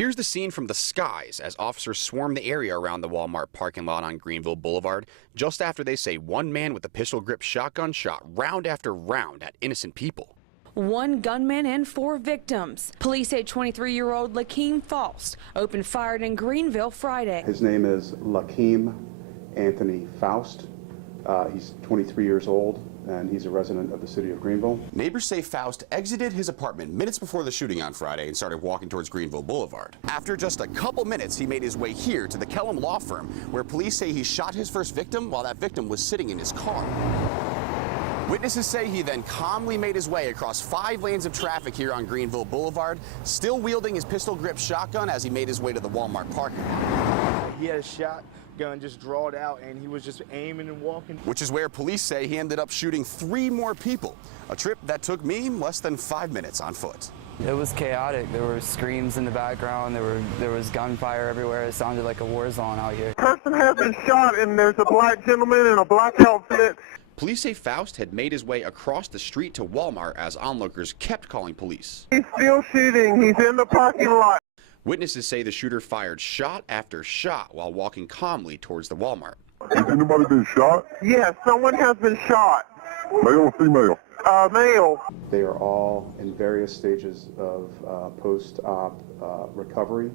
Here's the scene from the skies as officers swarm the area around the Walmart parking lot on Greenville Boulevard just after they say one man with a pistol-grip shotgun shot round after round at innocent people. One gunman and 4 victims. Police say 23-year-old Lakeem Faust opened fire in Greenville Friday. His name is Lakeem Anthony Faust. He's 23 years old, and he's a resident of the city of Greenville. Neighbors say Faust exited his apartment minutes before the shooting on Friday and started walking towards Greenville Boulevard. After just a couple minutes, he made his way here to the Kellum Law Firm, where police say he shot his first victim while that victim was sitting in his car. Witnesses say he then calmly made his way across 5 lanes of traffic here on Greenville Boulevard, still wielding his pistol-grip shotgun as he made his way to the Walmart parking lot. He had a shotgun just drawn out, and he was just aiming and walking. Which is where police say he ended up shooting 3 more people, a trip that took me less than 5 minutes on foot. It was chaotic. There were screams in the background. There was gunfire everywhere. It sounded like a war zone out here. Person has been shot, and there's a black gentleman in a black outfit. Police say Faust had made his way across the street to Walmart as onlookers kept calling police. He's still shooting. He's in the parking lot. Witnesses say the shooter fired shot after shot while walking calmly towards the Walmart. Has anybody been shot? Yes, someone has been shot. Male or female? Male. They are all in various stages of post-op recovery.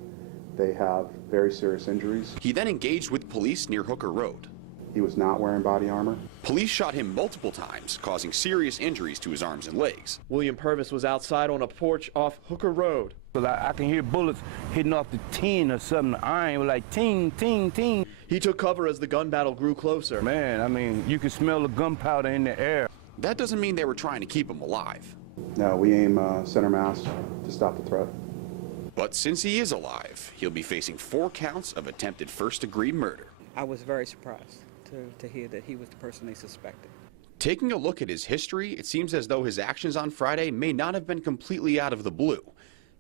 They have very serious injuries. He then engaged with police near Hooker Road. He was not wearing body armor. Police shot him multiple times, causing serious injuries to his arms and legs. William Purvis was outside on a porch off Hooker Road. I can hear bullets hitting off the tin or something. The iron was like ting, ting, ting. He took cover as the gun battle grew closer. Man, I mean, you could smell the gunpowder in the air. That doesn't mean they were trying to keep him alive. No, we aim center mass to stop the threat. But since he is alive, he'll be facing 4 counts of attempted first-degree murder. I was very surprised to hear that he was the person they suspected. Taking a look at his history, it seems as though his actions on Friday may not have been completely out of the blue.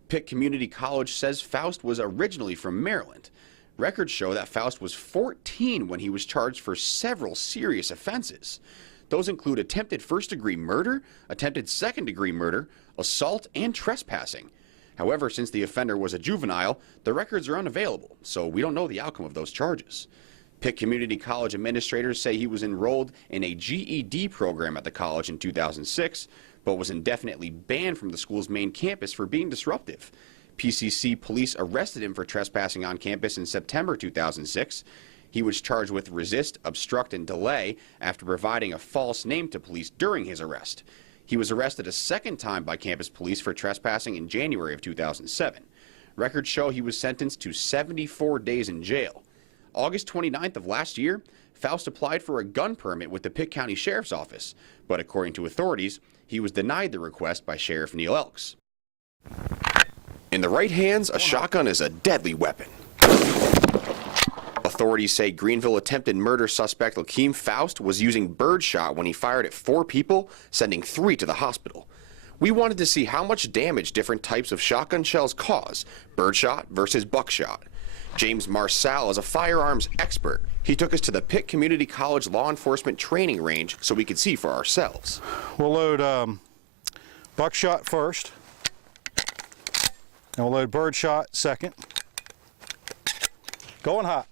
Pitt Community College says Faust was originally from Maryland. Records show that Faust was 14 when he was charged for several serious offenses. Those include attempted first-degree murder, attempted second-degree murder, assault, and trespassing. However, since the offender was a juvenile, the records are unavailable, so we don't know the outcome of those charges. Pitt Community College administrators say he was enrolled in a GED program at the college in 2006, but was indefinitely banned from the school's main campus for being disruptive. PCC police arrested him for trespassing on campus in September 2006. He was charged with resist, obstruct, and delay after providing a false name to police during his arrest. He was arrested a second time by campus police for trespassing in January of 2007. Records show he was sentenced to 74 days in jail. August 29th of last year, Faust applied for a gun permit with the Pitt County Sheriff's Office, but according to authorities, he was denied the request by Sheriff Neil Elks. In the right hands, a shotgun is a deadly weapon. Authorities say Greenville attempted murder suspect Lakeem Faust was using birdshot when he fired at 4 people, sending 3 to the hospital. We wanted to see how much damage different types of shotgun shells cause, birdshot versus buckshot. James Marsal is a firearms expert. He took us to the Pitt Community College Law Enforcement Training Range so we could see for ourselves. We'll load buckshot first, and we'll load birdshot second. Going hot.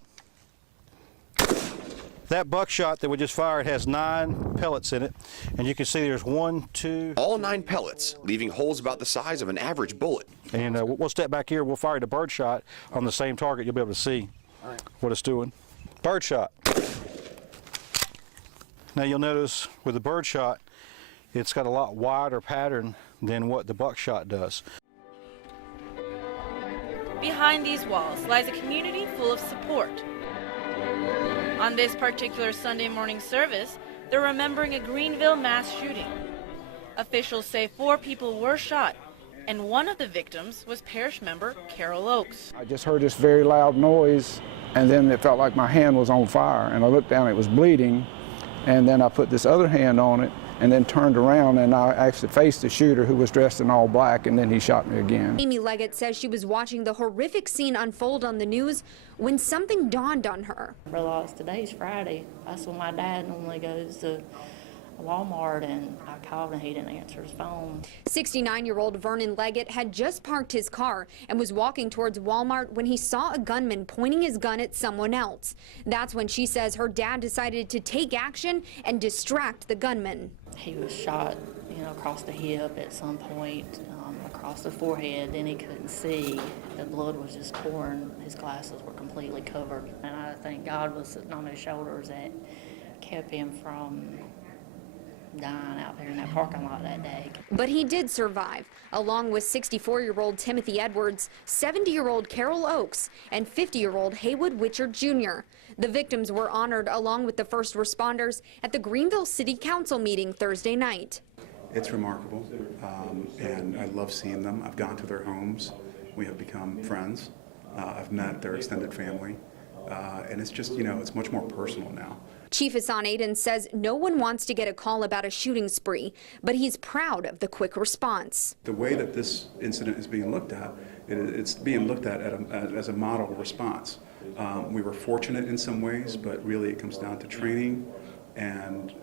That buckshot that we just fired has 9 pellets in it, and you can see there's 1, 2... All 9 pellets, leaving holes about the size of an average bullet. And we'll step back here, we'll fire the birdshot on the same target. You'll be able to see what it's doing. Birdshot. Now you'll notice with the birdshot, it's got a lot wider pattern than what the buckshot does. Behind these walls lies a community full of support. On this particular Sunday morning service, they're remembering a Greenville mass shooting. Officials say 4 people were shot, and one of the victims was parish member Carol Oakes. I just heard this very loud noise, and then it felt like my hand was on fire, and I looked down, it was bleeding, and then I put this other hand on it, and then turned around, and I actually faced the shooter, who was dressed in all black, and then he shot me again. Amy Leggett says she was watching the horrific scene unfold on the news when something dawned on her. I realized today's Friday. That's when my dad normally goes to Walmart, and I called and he didn't answer his phone. 69-year-old Vernon Leggett had just parked his car and was walking towards Walmart when he saw a gunman pointing his gun at someone else. That's when she says her dad decided to take action and distract the gunman. He was shot, across the hip at some point, across the forehead. Then he couldn't see. The blood was just pouring. His glasses were completely covered. And I think God was sitting on his shoulders that kept him from dying out there in that parking lot that day. But he did survive, along with 64-year-old Timothy Edwards, 70-year-old Carol Oakes, and 50-year-old Haywood Witcher Jr. The victims were honored along with the first responders at the Greenville City Council meeting Thursday night. It's remarkable, and I love seeing them. I've gone to their homes. We have become friends. I've met their extended family, and it's just, it's much more personal now. Chief Hassan Aiden says no one wants to get a call about a shooting spree, but he's proud of the quick response. The way that this incident is being looked at, it's being looked at as a model response. We were fortunate in some ways, but really it comes down to training and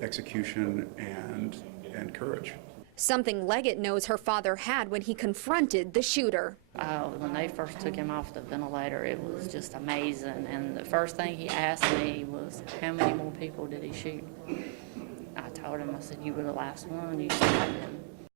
execution and courage. Something Leggett knows her father had when he confronted the shooter. When they first took him off the ventilator, it was just amazing. And the first thing he asked me was, how many more people did he shoot? I told him, I said, you were the last one, you shot him.